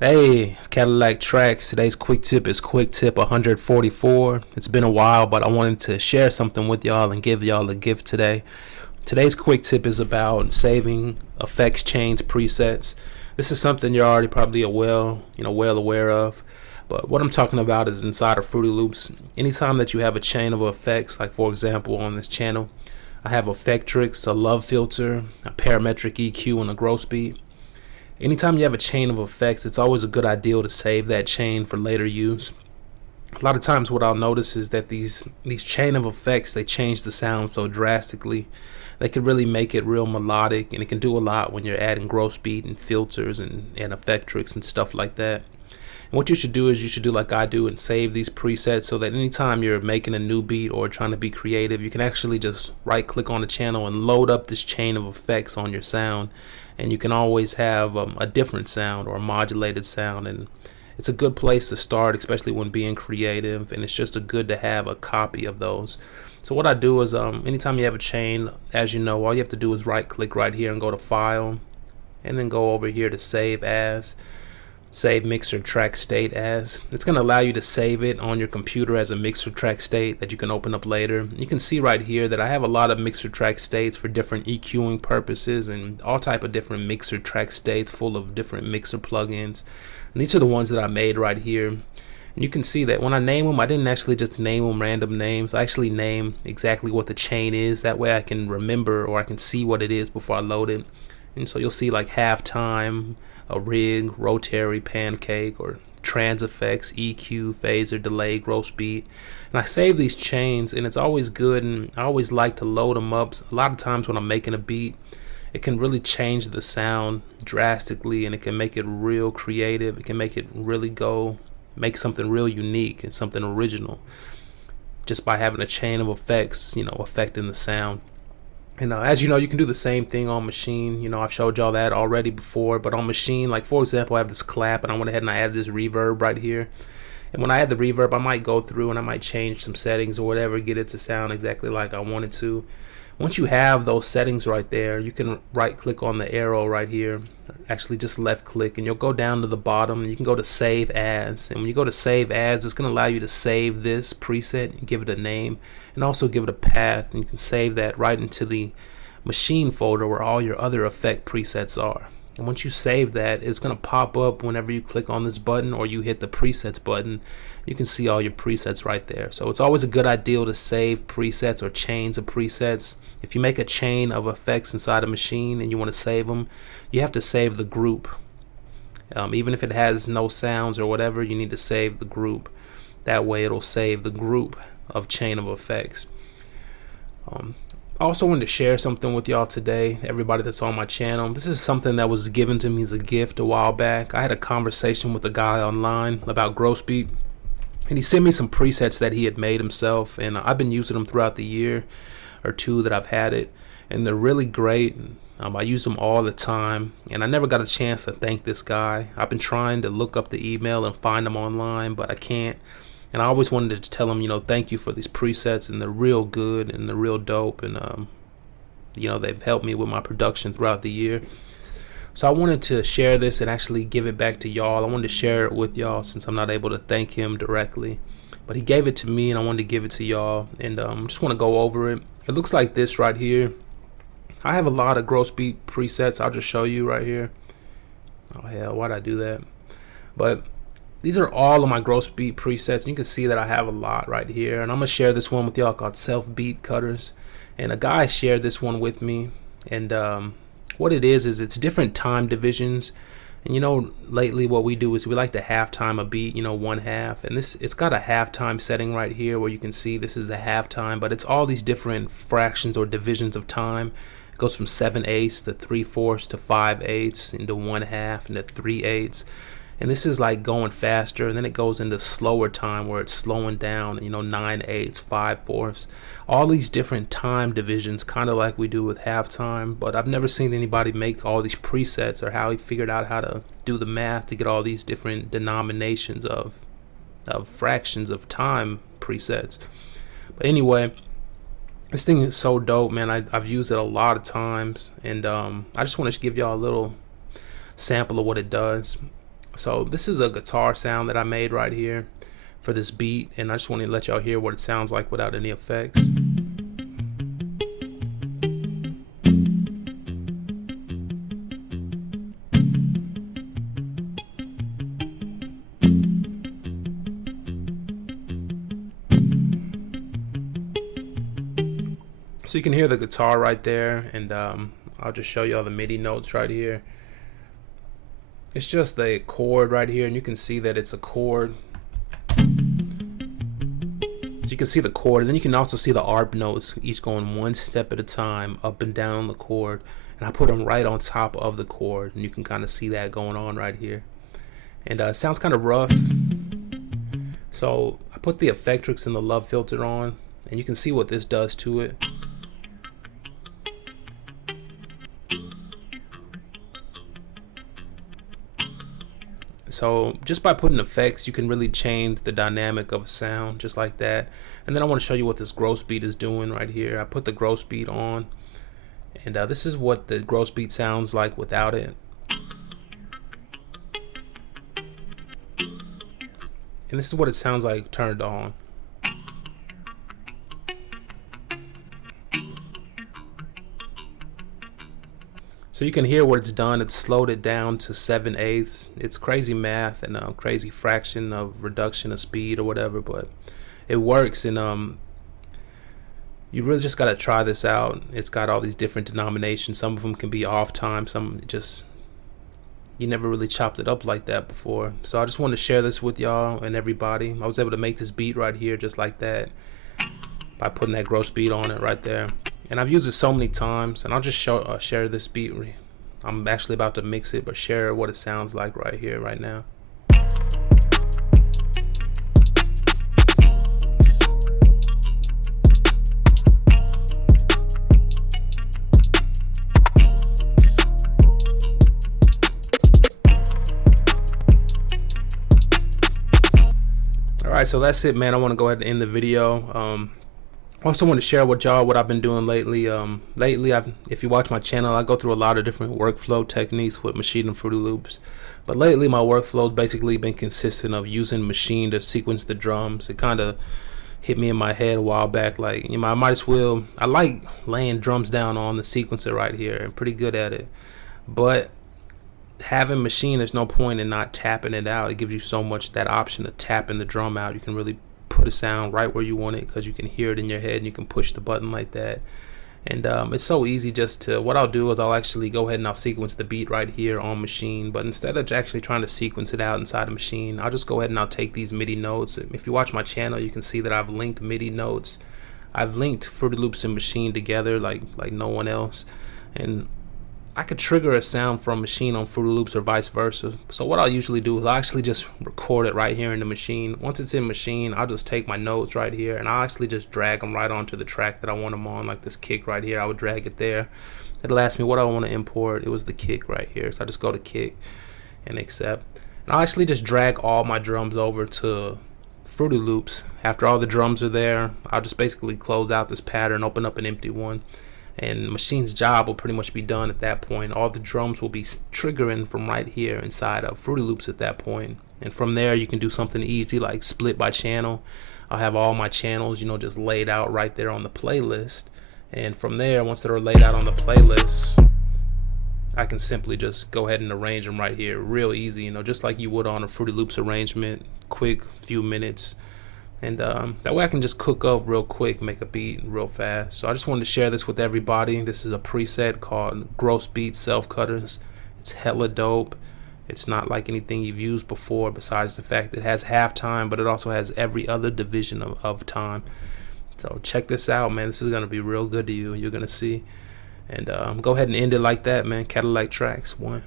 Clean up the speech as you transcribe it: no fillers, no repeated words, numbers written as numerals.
Hey, Cadillaktrackz. Today's quick tip is quick tip 144. It's been a while, but I wanted to share something with y'all and give y'all a gift today. Today's quick tip is about saving effects chains presets. This is something you're already probably well aware of. But what I'm talking about is inside of Fruity Loops. Anytime that you have a chain of effects, like for example on this channel, I have Effectrix, a love filter, a parametric EQ, and a growth beat. Anytime you have a chain of effects, it's always a good idea to save that chain for later use. A lot of times what I'll notice is that these chain of effects, they change the sound so drastically. They can really make it real melodic, and it can do a lot when you're adding growth beat and filters and Effectrix and stuff like that. And what you should do is you should do like I do and save these presets so that anytime you're making a new beat or trying to be creative, you can actually just right click on the channel and load up this chain of effects on your sound, and you can always have a different sound or a modulated sound. And it's a good place to start, especially when being creative, and it's just good to have a copy of those. So what I do is anytime you have a chain, as you know, all you have to do is right click right here and go to file, and then go over here to save as, save mixer track state as. It's going to allow you to save it on your computer as a mixer track state that you can open up later. You can see right here that I have a lot of mixer track states for different EQing purposes and all type of different mixer track states full of different mixer plugins. And these are the ones that I made right here. And you can see that when I name them, I didn't actually just name them random names. I actually name exactly what the chain is. That way I can remember, or I can see what it is before I load it. And so you'll see like halftime, a rig, rotary, pancake, or trans effects, EQ, phaser, delay, growth beat. And I save these chains, and it's always good, and I always like to load them up. A lot of times when I'm making a beat, it can really change the sound drastically, and it can make it real creative. It can make it really make something real unique and something original just by having a chain of effects, affecting the sound. And as you know, you can do the same thing on Machine. I've showed y'all that already before, but on Machine, like for example, I have this clap, and I went ahead and I added this reverb right here. And when I add the reverb, I might go through and I might change some settings or whatever, get it to sound exactly like I want it to. Once you have those settings right there, you can right click on the arrow right here, actually just left click, and you'll go down to the bottom and you can go to save as. And when you go to save as, it's going to allow you to save this preset and give it a name, and also give it a path, and you can save that right into the Machine folder where all your other effect presets are. And once you save that, it's going to pop up whenever you click on this button or you hit the presets button. You can see all your presets right there. So it's always a good idea to save presets or chains of presets. If you make a chain of effects inside a Machine and you want to save them, you have to save the group. Even if it has no sounds or whatever, you need to save the group. That way it'll save the group of chain of effects. I also wanted to share something with y'all today, everybody that's on my channel. This is something that was given to me as a gift a while back. I had a conversation with a guy online about growth beat, and he sent me some presets that he had made himself, and I've been using them throughout the year or two that I've had it, and they're really great. I use them all the time, and I never got a chance to thank this guy. I've been trying to look up the email and find them online, but I can't. And I always wanted to tell him, thank you for these presets, and they're real good and they're real dope, and they've helped me with my production throughout the year. So I wanted to share this and actually give it back to y'all. I wanted to share it with y'all since I'm not able to thank him directly, but he gave it to me and I wanted to give it to y'all, and just want to go over it. It looks like this right here. I have a lot of growth beat presets. I'll just show you right here. Oh hell, why'd I do that? But these are all of my growth beat presets. You can see that I have a lot right here, and I'm gonna share this one with y'all called self beat cutters. And a guy shared this one with me, and what it is it's different time divisions. And lately what we do is we like to halftime a beat, one half, and it's got a halftime setting right here where you can see this is the halftime, but it's all these different fractions or divisions of time. It goes from 7/8 to 3/4 to 5/8 into 1/2 into 3/8. And this is like going faster, and then it goes into slower time where it's slowing down, 9/8, 5/4. All these different time divisions, kind of like we do with halftime. But I've never seen anybody make all these presets, or how he figured out how to do the math to get all these different denominations of fractions of time presets. But anyway, this thing is so dope, man. I've used it a lot of times, and I just want to give y'all a little sample of what it does. So this is a guitar sound that I made right here for this beat, and I just want to let y'all hear what it sounds like without any effects. So you can hear the guitar right there, and I'll just show you all the MIDI notes right here. It's just a chord right here, and you can see that it's a chord. So you can see the chord, and then you can also see the arp notes, each going one step at a time up and down the chord, and I put them right on top of the chord, and you can kind of see that going on right here. And it sounds kind of rough, so I put the Effectrix and the Love filter on, and you can see what this does to it. So just by putting effects, you can really change the dynamic of a sound just like that. And then I want to show you what this gross beat is doing right here. I put the gross beat on, and this is what the gross beat sounds like without it. And this is what it sounds like turned on. So you can hear what it's done. It's slowed it down to 7/8. It's crazy math and a crazy fraction of reduction of speed or whatever, but it works. And you really just got to try this out. It's got all these different denominations. Some of them can be off time. Some just, you never really chopped it up like that before. So I just wanted to share this with y'all and everybody. I was able to make this beat right here just like that by putting that gross beat on it right there. And I've used it so many times, and I'll just share this beat. I'm actually about to mix it, but share what it sounds like right here, right now. Alright, so that's it, man. I want to go ahead and end the video. Also want to share with y'all what I've been doing lately. If you watch my channel, I go through a lot of different workflow techniques with Maschine and Fruity Loops. But lately my workflow's basically been consistent of using Maschine to sequence the drums. It kind of hit me in my head a while back, like, you know, I might as well, I like laying drums down on the sequencer right here. I'm pretty good at it. But having Maschine, there's no point in not tapping it out. It gives you so much, that option of tapping the drum out. You can really put a sound right where you want it because you can hear it in your head, and you can push the button like that. And it's so easy just to, what I'll do is I'll actually go ahead and I'll sequence the beat right here on Maschine, but instead of actually trying to sequence it out inside of Maschine, I'll just go ahead and I'll take these MIDI notes. If you watch my channel, you can see that I've linked MIDI notes. I've linked Fruity Loops and Maschine together like no one else, and I could trigger a sound from Maschine on Fruity Loops or vice versa. So what I'll usually do is I'll actually just record it right here in the Maschine. Once it's in Maschine, I'll just take my notes right here and I'll actually just drag them right onto the track that I want them on, like this kick right here. I would drag it there. It'll ask me what I want to import. It was the kick right here. So I just go to kick and accept. And I'll actually just drag all my drums over to Fruity Loops. After all the drums are there, I'll just basically close out this pattern, open up an empty one. And Maschine's job will pretty much be done at that point. All the drums will be triggering from right here inside of Fruity Loops at that point. And from there, you can do something easy like split by channel. I'll have all my channels, you know, just laid out right there on the playlist. And from there, once they're laid out on the playlist, I can simply just go ahead and arrange them right here. Real easy, you know, just like you would on a Fruity Loops arrangement. Quick, few minutes. And that way I can just cook up real quick, make a beat real fast. So I just wanted to share this with everybody. This is a preset called Gross Beat Self Cutters. It's hella dope. It's not like anything you've used before, besides the fact that it has halftime, but it also has every other division of time. So check this out, man. This is going to be real good to you. You're going to see. And go ahead and end it like that, man. Cadillaktrackz 1.